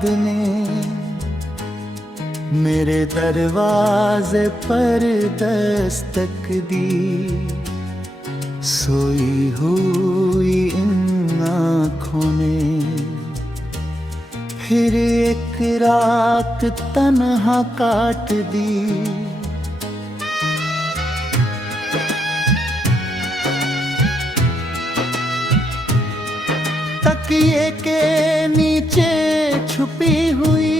याद ने मेरे दरवाजे पर दस्तक दी। सोई हुई इन आँखों ने फिर एक रात तन्हा काट दी। तकिए के नीचे छुपी हुई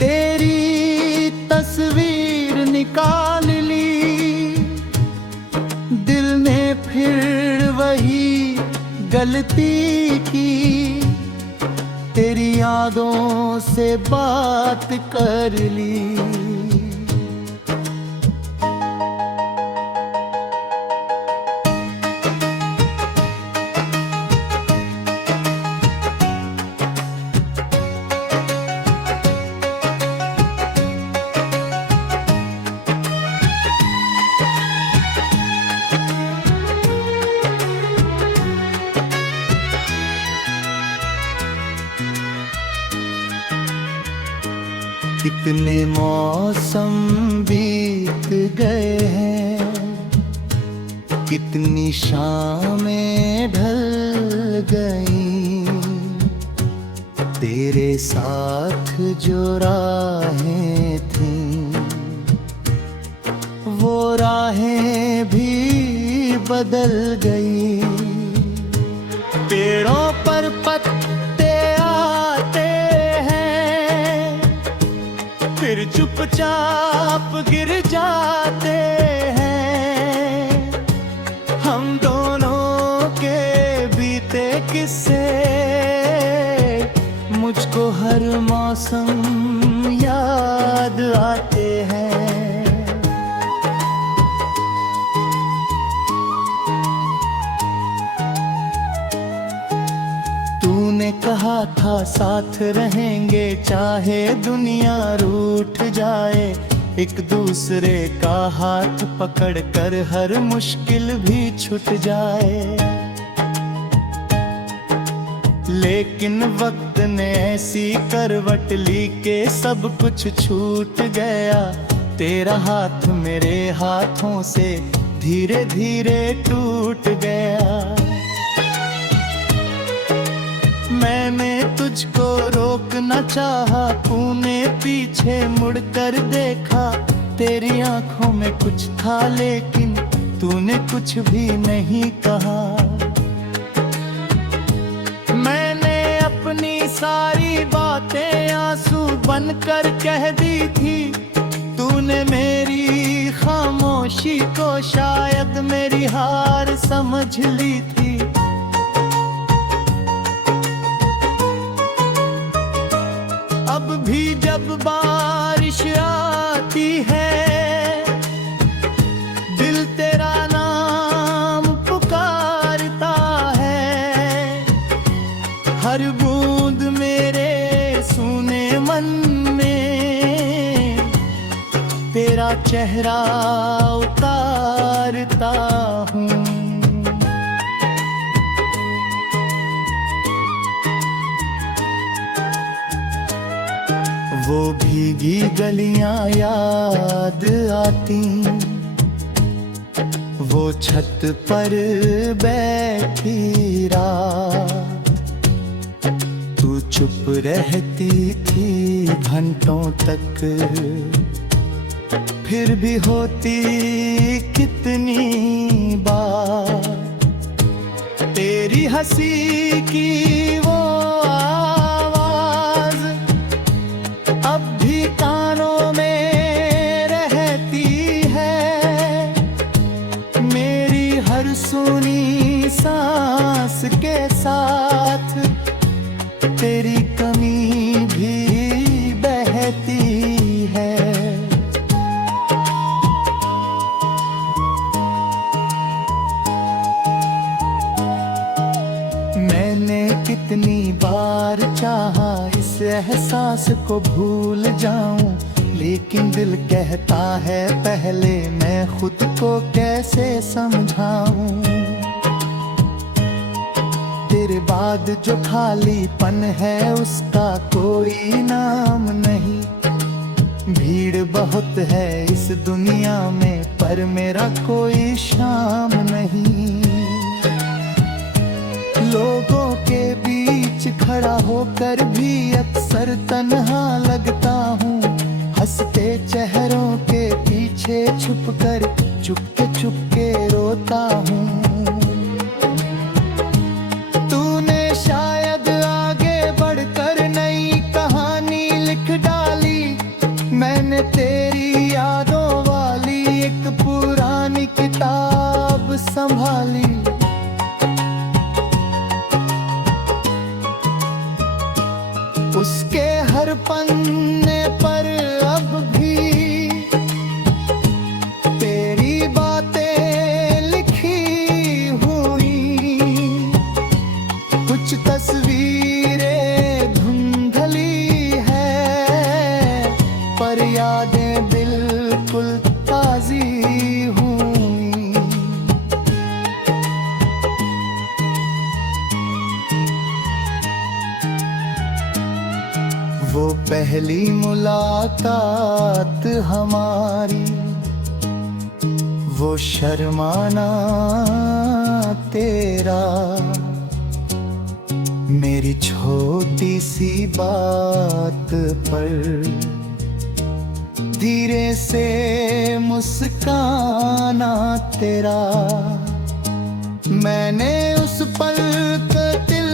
तेरी तस्वीर निकाल ली। दिल ने फिर वही गलती की, तेरी यादों से बात कर ली। कितने मौसम बीत गए हैं, कितनी शामें ढल गई। तेरे साथ जो राहें थीं वो राहें भी बदल गई। पेड़ों पर पत्ते आते फिर चुपचाप गिर जाते हैं। हम दोनों के बीते किस्से मुझको हर मौसम याद आते हैं। तूने कहा था साथ रहेंगे चाहे दुनिया रूठ जाए। एक दूसरे का हाथ पकड़कर हर मुश्किल भी छूट जाए। लेकिन वक्त ने ऐसी करवट ली के सब कुछ छूट गया। तेरा हाथ मेरे हाथों से धीरे धीरे टूट गया। मैंने तुझको रोकना चाहा, तूने पीछे मुड़कर देखा। तेरी आंखों में कुछ था लेकिन तूने कुछ भी नहीं कहा। मैंने अपनी सारी बातें आंसू बनकर कह दी थी। तूने मेरी खामोशी को शायद मेरी हार समझ ली थी। अब भी जब बारिश आती है दिल तेरा नाम पुकारता है। हर बूंद मेरे सूने मन में तेरा चेहरा उतारता हूँ। वो भीगी गलियां याद आती, वो छत पर बैठी रात। तू चुप रहती थी घंटों तक, फिर भी होती कितनी बात। तेरी हंसी की वो अब भी कानों में रहती है। मेरी हर सुनी सांस के साथ तेरी कमी भी बहती है। मैंने कितनी बार चाहा इस एहसास को भूल जाऊं, लेकिन दिल कहता है पहले मैं खुद को कैसे समझाऊं। तेरे बाद जो खालीपन है उसका कोई नाम नहीं। भीड़ बहुत है इस दुनिया में पर मेरा कोई शाम नहीं। लोगों के बीच खड़ा होकर भी अक्सर तन्हा लगता हूँ। हंसते चेहरों के पीछे छुपकर चुपके रोता हूँ। तूने शायद आगे बढ़कर नई कहानी लिख डाली। मैंने तेरी यादों वाली एक पुरानी किताब संभाली। उसके हर पन्ने पर अब भी तेरी बातें लिखी हुई। कुछ तस्वीरें धुंधली है पर यादें बिल्कुल ताजी हुई। वो पहली मुलाकात हमारी, वो शर्माना तेरा, मेरी छोटी सी बात पर धीरे से मुस्काना तेरा। मैंने उस पल को दिल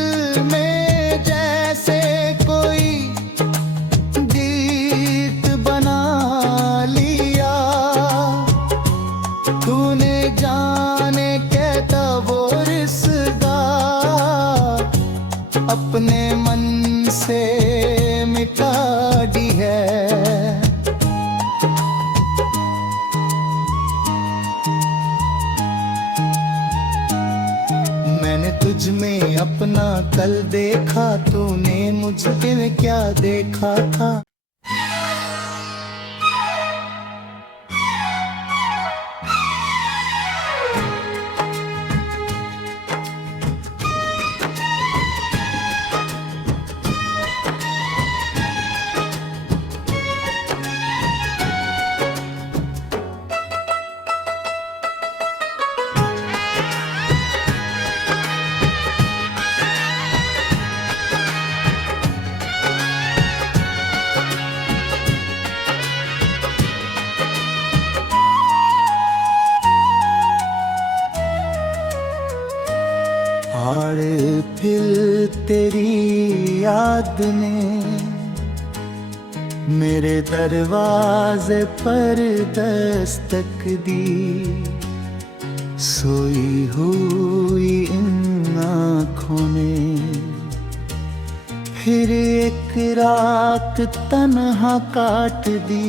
में जैसे कोई गीत बना लिया। तूने जाने कहता वो रिश्ता अपने मन से मिटा दी है। मैंने तुझ में अपना कल देखा, तूने मुझ में क्या देखा था। और फिर तेरी याद ने मेरे दरवाजे पर दस्तक दी। सोई हुई इन आँखों ने फिर एक रात तन्हा काट दी।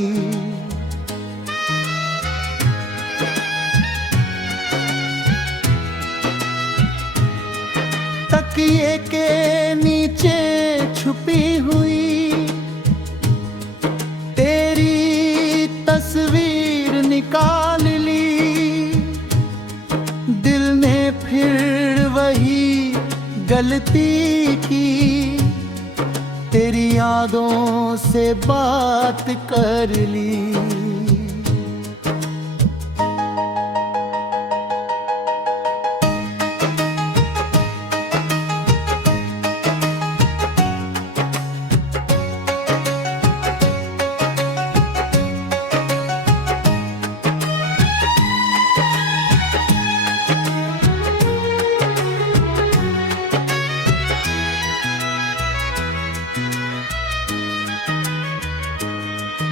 तकिए के नीचे छुपी हुई तेरी तस्वीर निकाल ली। दिल ने फिर वही गलती की, तेरी यादों से बात कर ली।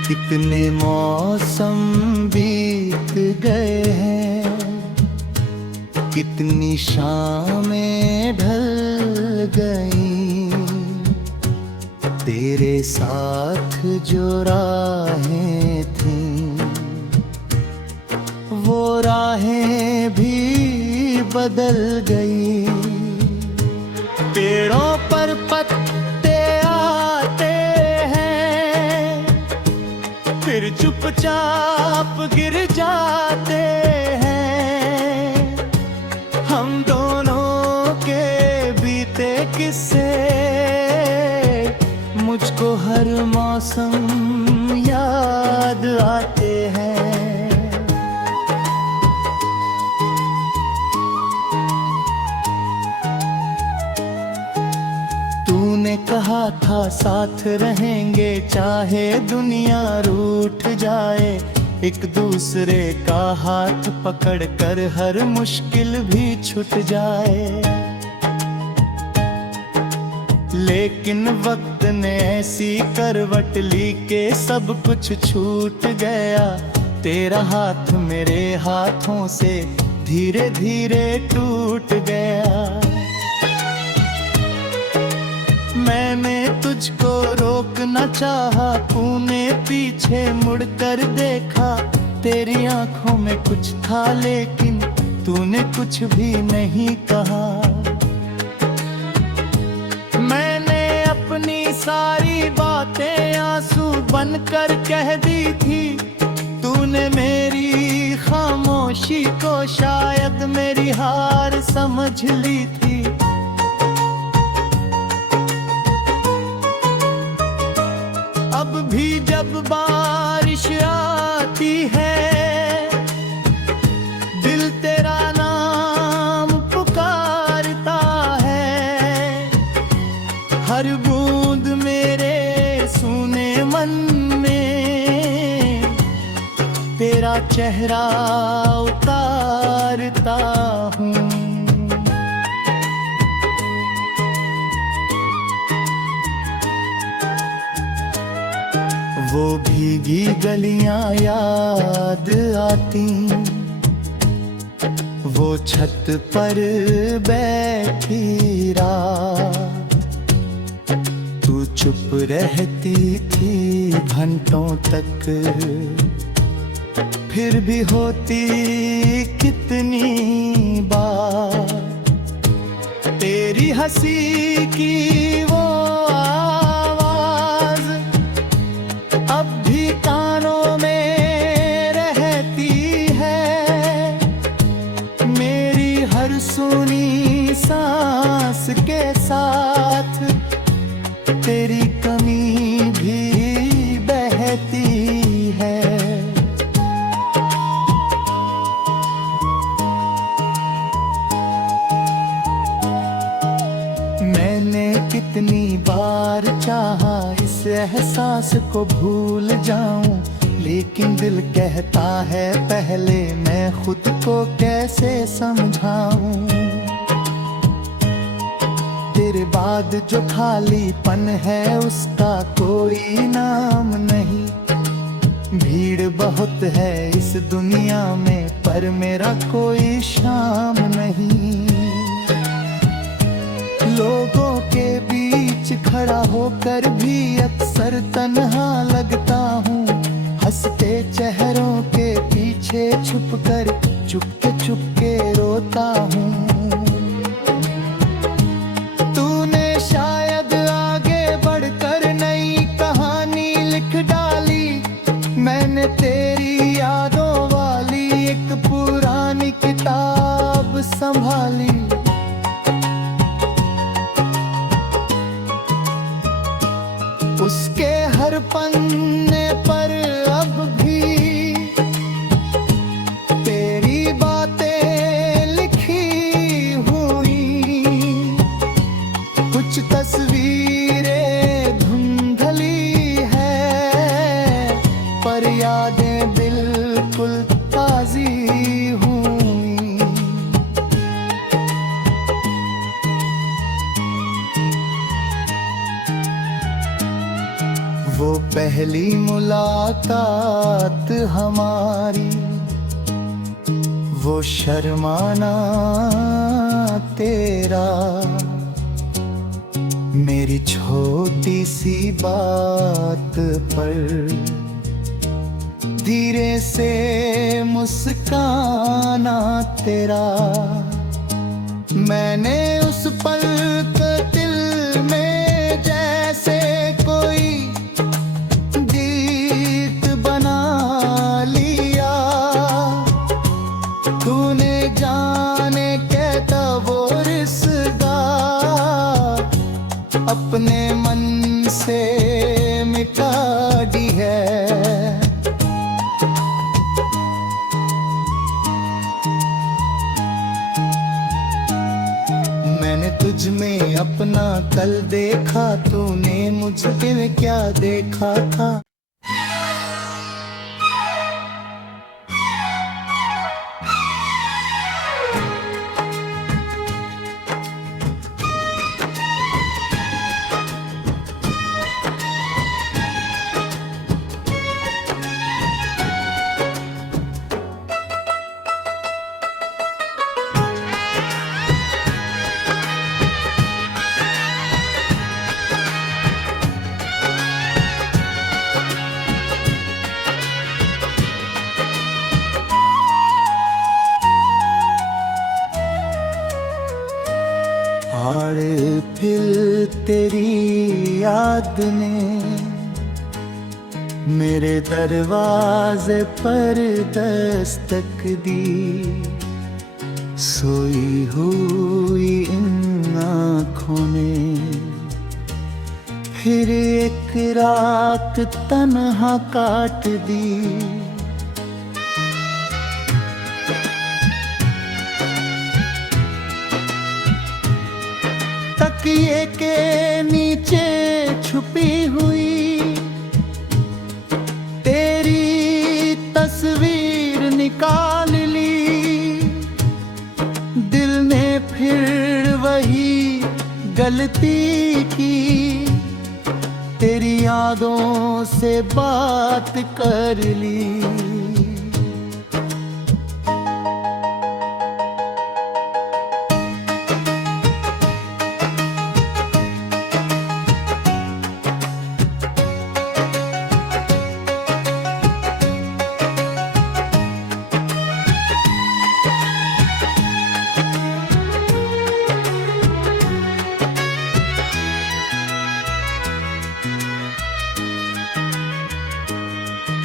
कितने मौसम बीत गए हैं, कितनी शामें ढल गई। तेरे साथ जो राहें थीं वो राहें भी बदल गई। पेड़ों पर पत्ते आते हैं फिर चुपचाप गिर जाते हैं। हम दोनों के बीते मौसम याद आते हैं। तूने कहा था साथ रहेंगे चाहे दुनिया रूठ जाए, एक दूसरे का हाथ पकड़ कर हर मुश्किल भी छूट जाए। लेकिन वक्त ने ऐसी करवट ली के सब कुछ छूट गया, तेरा हाथ मेरे हाथों से धीरे धीरे टूट गया। मैंने तुझको रोकना चाहा, तूने पीछे मुड़कर देखा, तेरी आंखों में कुछ था लेकिन तूने कुछ भी नहीं कहा। मैंने अपनी सारी बातें आंसू बनकर कह दी थी, तूने मेरी खामोशी को शायद मेरी हार समझ ली थी। अब भी जब बारिश आती है, दिल तेरा नाम पुकारता है, हर बूंद मेरे सूने मन में तेरा चेहरा उतारता हूँ। वो भीगी गलियां याद आती, वो छत पर बैठी रात, तू चुप रहती थी घंटों तक, फिर भी होती कितनी बार तेरी हंसी की वो आवाज अब भी कानों में रहती है। मेरी हर सुनी सांस के साथ तेरी कमी भी बहती है। मैंने कितनी बार चाहा इस एहसास को भूल जाऊं, लेकिन दिल कहता है पहले मैं खुद को कैसे समझाऊं। तेरे बाद जो खालीपन है उसका कोई नाम नहीं, भीड़ बहुत है इस दुनिया में पर मेरा कोई शाम नहीं। लोगों के बीच खड़ा होकर भी अक्सर तन्हा लगता हूँ, हंसते चेहरों के पीछे छुपकर चुपके रोता हूँ। तूने शायद आगे बढ़कर नई कहानी लिख डाली, मैंने तेरी यादों वाली एक पुरानी किताब संभाली। उसके हर पन्ने पर अब भी तेरी बातें लिखी हुई, कुछ तस्वीरें धुंधली है पर यादें बिल्कुल ताजी हुई। वो पहली मुलाकात हमारी, वो शर्माना तेरा, मेरी छोटी सी बात पर धीरे से मुस्काना तेरा। मैंने उस पल को दिल में जैसे कोई गीत बना लिया, तूने जाने कहता वो रिश्ता अपने मन से मिटा कल देखा तूने मुझ दिन क्या देखा था। और फिर तेरी याद ने मेरे दरवाजे पर दस्तक दी। सोई हुई इन आँखों ने फिर एक रात तन्हा काट दी। तकिए के नीचे छुपी हुई तेरी तस्वीर निकाल ली। दिल ने फिर वही गलती की, तेरी यादों से बात कर ली।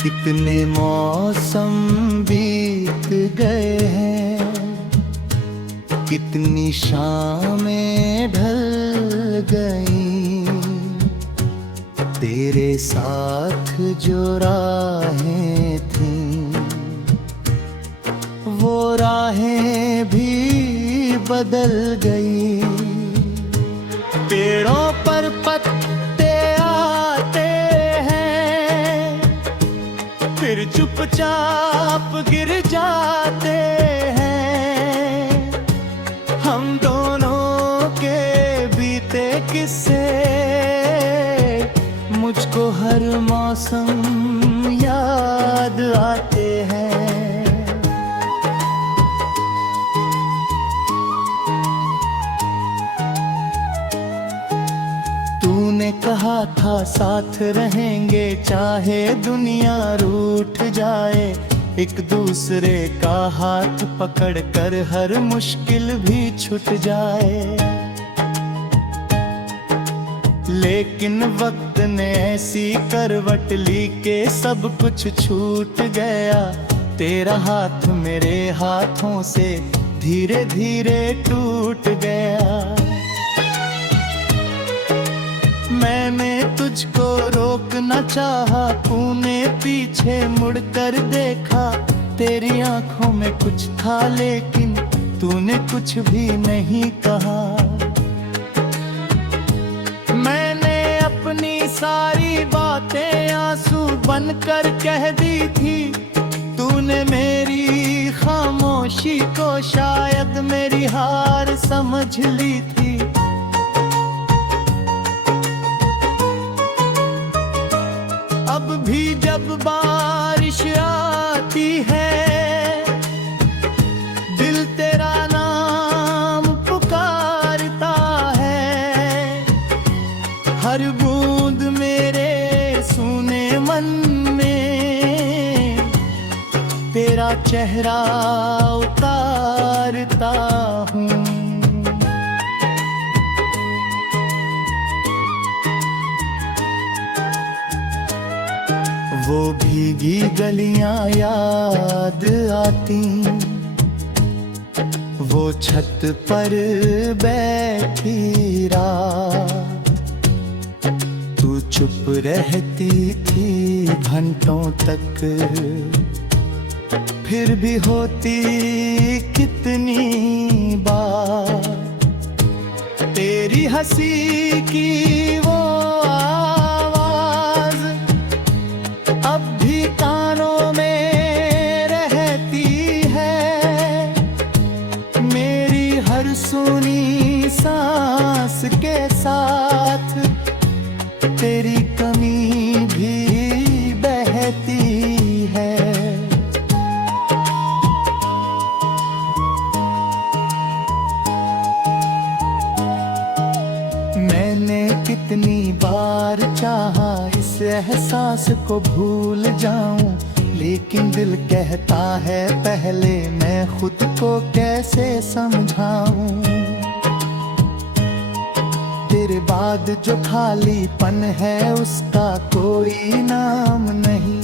कितने मौसम बीत गए हैं, कितनी शामें ढल गई। तेरे साथ जो राहें थीं वो राहें भी बदल गई। पेड़ों पर पत्ते आते फिर चुपचाप गिर जाते हैं। हम दोनों के बीते किस्से मुझको हर मौसम याद आते हैं। तूने कहा था साथ रहेंगे चाहे दुनिया रूठ जाए। एक दूसरे का हाथ पकड़कर हर मुश्किल भी छूट जाए। लेकिन वक्त ने ऐसी करवट ली के सब कुछ छूट गया। तेरा हाथ मेरे हाथों से धीरे धीरे टूट गया। मैंने तुझको रोकना चाहा, तूने पीछे मुड़कर देखा। तेरी आंखों में कुछ था लेकिन तूने कुछ भी नहीं कहा। मैंने अपनी सारी बातें आंसू बनकर कह दी थी। तूने मेरी खामोशी को शायद मेरी हार समझ ली थी। अब भी जब बारिश आती है दिल तेरा नाम पुकारता है। हर बूंद मेरे सूने मन में तेरा चेहरा उतारता हूँ। वो भीगी गलियां याद आती, वो छत पर बैठी रात। तू चुप रहती थी घंटों तक, फिर भी होती कितनी बात। तेरी तेरी हंसी की वो आवाज अब भी कानों में रहती है। मेरी हर सुनी सांस के साथ तेरी कमी भी बहती है। मैंने कितनी बार चाहा इस एहसास को भूल जाऊं, लेकिन दिल कहता है पहले मैं खुद को कैसे समझाऊं। तेरे बाद जो खालीपन है उसका कोई नाम नहीं।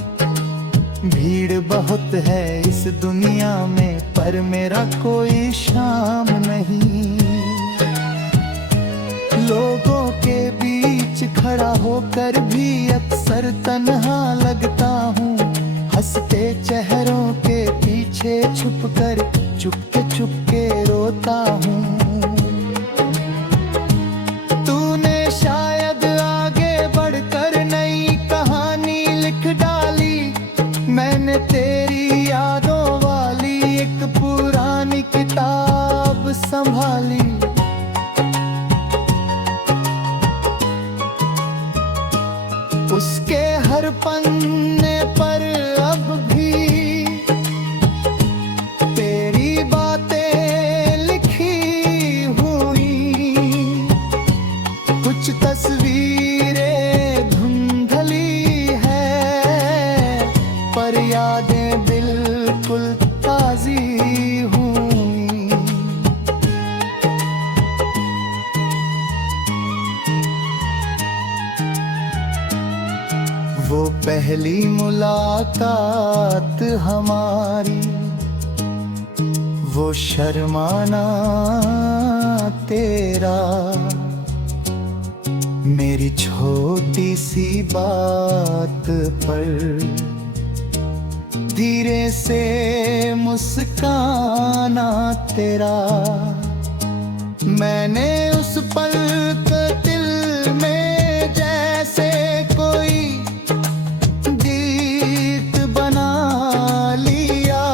भीड़ बहुत है इस दुनिया में पर मेरा कोई शाम नहीं। लोगों के बीच खड़ा होकर भी अक्सर तन्हा लगता हूँ। हंसते चेहरों के पीछे छुपकर चुपके रोता हूँ। तूने शायद आगे बढ़कर नई कहानी लिख डाली। मैंने तेरी यादों वाली एक पुरानी किताब संभाली। उसके हर पन्ने पर अब भी तेरी बातें लिखी हुई। कुछ तस्वीरें धुंधली है पर यादें बिल्कुल ताजी हुई। वो पहली मुलाकात हमारी, वो शर्माना तेरा, मेरी छोटी सी बात पर धीरे से मुस्काना तेरा। मैंने उस पल को दिल में जैसे कोई गीत बना लिया।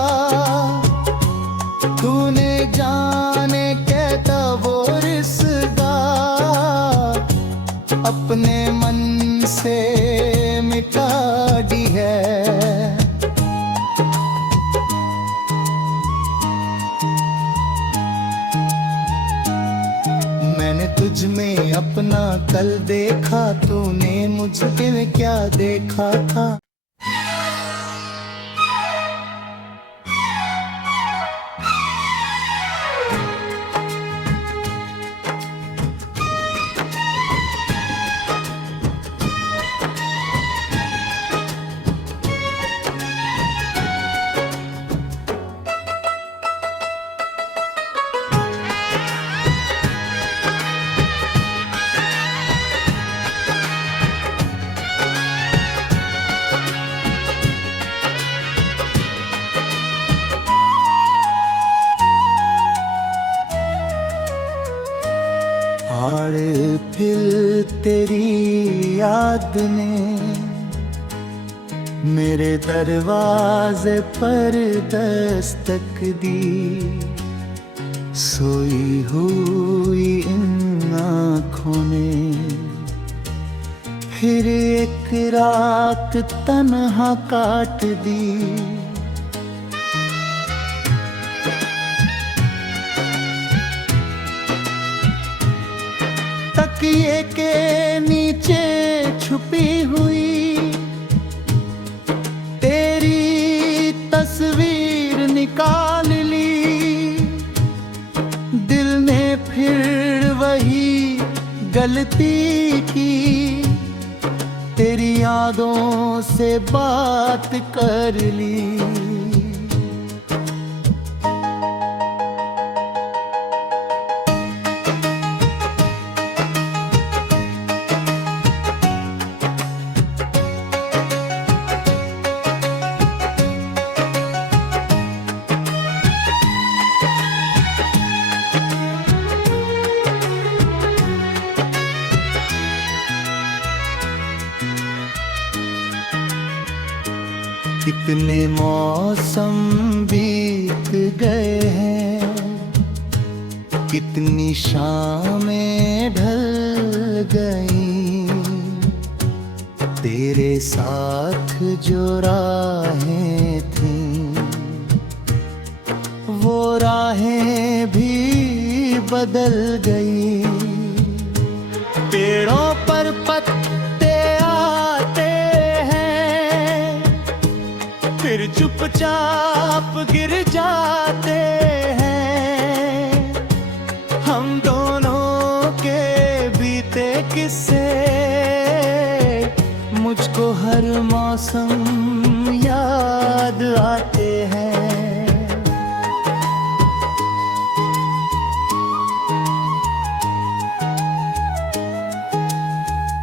तूने जाने कहता वो रिश्ता अपने मन से मिटा दी है। मैंने तुझ में अपना कल देखा, तूने मुझ में क्या देखा था। और फिर तेरी याद ने मेरे दरवाजे पर दस्तक दी। सोई हुई इन आँखों ने फिर एक रात तन्हा काट दी। तकिए के नीचे छुपी हुई तेरी तस्वीर निकाल ली। दिल ने फिर वही गलती की, तेरी यादों से बात कर ली। कितने मौसम बीत गए हैं, कितनी शामें ढल गई, तेरे साथ जो राहें थीं वो राहें भी बदल गई। पेड़ों पर पत्ते आते हैं, फिर चुपचाप गिर जाते हैं। हम दोनों के बीते किस्से मुझको हर मौसम याद आते हैं।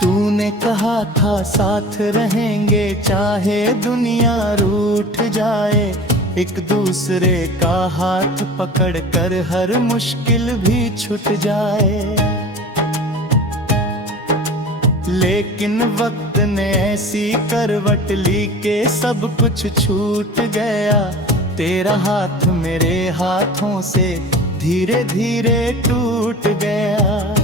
तूने कहा था साथ रहेंगे चाहे दुनिया रूठ जाए, एक दूसरे का हाथ पकड़कर हर मुश्किल भी छूट जाए। लेकिन वक्त ने ऐसी करवट ली के सब कुछ छूट गया, तेरा हाथ मेरे हाथों से धीरे धीरे टूट गया।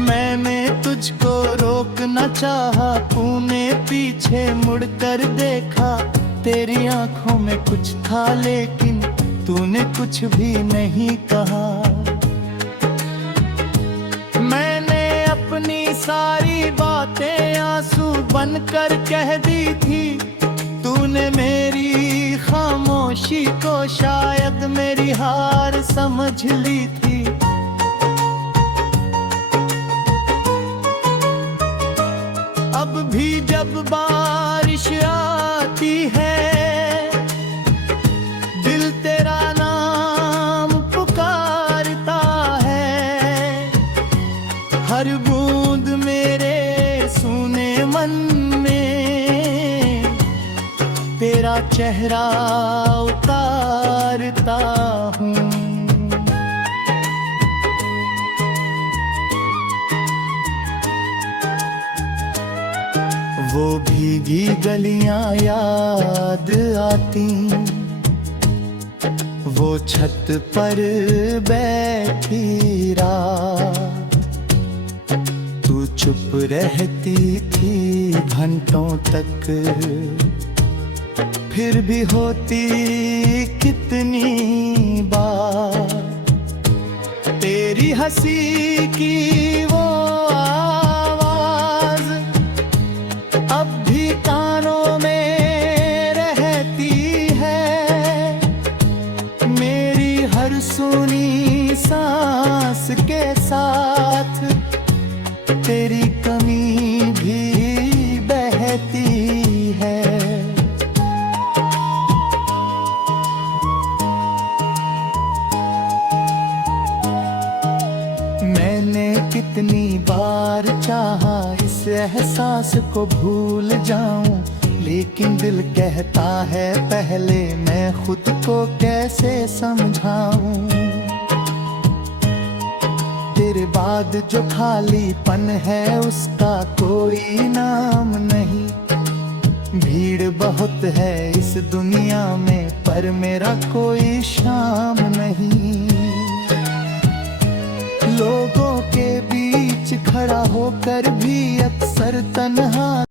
मैंने तुझको रोकना चाहा, तूने पीछे मुड़कर देखा, तेरी आंखों में कुछ था लेकिन तूने कुछ भी नहीं कहा। मैंने अपनी सारी बातें आंसू बनकर कह दी थी, तूने मेरी खामोशी को शायद मेरी हार समझ ली थी। अब भी जब बारिश आती है, दिल तेरा नाम पुकारता है। हर बूंद मेरे सूने मन में तेरा चेहरा उतारता हूँ। वो भीगी गलियां याद आती, वो छत पर बैठी रात, तू चुप रहती थी घंटों तक, फिर भी होती कितनी बार। तेरी हंसी की वो अब भी कानों में रहती है, मेरी हर सुनी सांस के साथ तेरी कमी भी बहती है। मैंने कितनी बार चाहा इस एहसास को भूल जाऊं, लेकिन दिल कहता है पहले मैं खुद को कैसे समझाऊं। तेरे बाद जो खालीपन है उसका कोई नाम नहीं, भीड़ बहुत है इस दुनिया में पर मेरा कोई शाम नहीं। लोगों के बीच खड़ा होकर भी अक्सर तन्हा